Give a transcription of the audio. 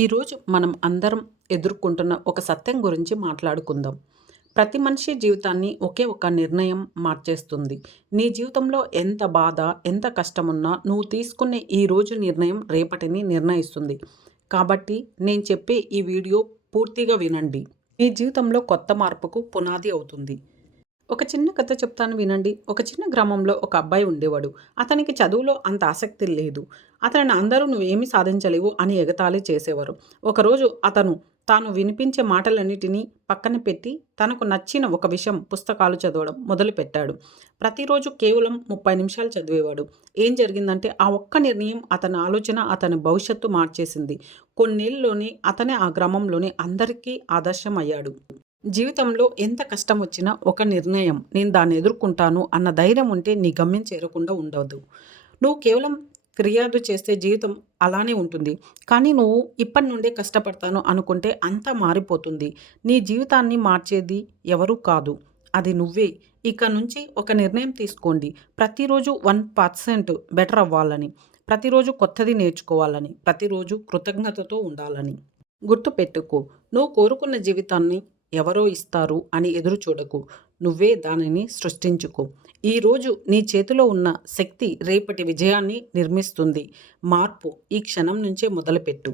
ఈరోజు మనం అందరం ఎదుర్కొంటున్న ఒక సత్యం గురించి మాట్లాడుకుందాం. ప్రతి మనిషి జీవితాన్ని ఒకే ఒక నిర్ణయం మార్చేస్తుంది. నీ జీవితంలో ఎంత బాధ ఎంత కష్టమున్నా నువ్వు తీసుకునే ఈ రోజు నిర్ణయం రేపటిని నిర్ణయిస్తుంది. కాబట్టి నేను చెప్పే ఈ వీడియో పూర్తిగా వినండి. నీ జీవితంలో కొత్త మార్పుకు పునాది అవుతుంది. ఒక చిన్న కథ చెప్తాను వినండి. ఒక చిన్న గ్రామంలో ఒక అబ్బాయి ఉండేవాడు. అతనికి చదువులో అంత ఆసక్తి లేదు. అతనిని అందరూ నువ్వేమీ సాధించలేవు అని ఎగతాళి చేసేవారు. ఒకరోజు అతను తాను వినిపించే మాటలన్నిటినీ పక్కన పెట్టి తనకు నచ్చిన ఒక విషయం పుస్తకాలు చదవడం మొదలుపెట్టాడు. ప్రతిరోజు కేవలం ముప్పై నిమిషాలు చదివేవాడు. ఏం జరిగిందంటే ఆ ఒక్క నిర్ణయం అతని ఆలోచన అతని భవిష్యత్తు మార్చేసింది. కొన్నేళ్ళలోనే అతనే ఆ గ్రామంలోనే అందరికీ ఆదర్శం అయ్యాడు జీవితంలో ఎంత కష్టం వచ్చినా ఒక నిర్ణయం నేను దాన్ని ఎదుర్కొంటాను అన్న ధైర్యం ఉంటే నీ గమ్యం చేరకుండా ఉండదు నువ్వు కేవలం ఫిర్యాదు చేస్తే జీవితం అలానే ఉంటుంది. కానీ నువ్వు ఇప్పటి నుండే కష్టపడతాను అనుకుంటే అంతా మారిపోతుంది. నీ జీవితాన్ని మార్చేది ఎవరూ కాదు. అది నువ్వే. ఇక నుంచి ఒక నిర్ణయం తీసుకోండి. ప్రతిరోజు వన్ పర్సెంట్ బెటర్ అవ్వాలని. ప్రతిరోజు కొత్తది నేర్చుకోవాలని. ప్రతిరోజు కృతజ్ఞతతో ఉండాలని. గుర్తుపెట్టుకో. నువ్వు కోరుకున్న జీవితాన్ని ఎవరో ఇస్తారు అని ఎదురు చూడకు. నువ్వే దానిని సృష్టించుకో. ఈరోజు నీ చేతిలో ఉన్న శక్తి రేపటి విజయాన్ని నిర్మిస్తుంది. మార్పు ఈ క్షణం నుంచే మొదలుపెట్టు.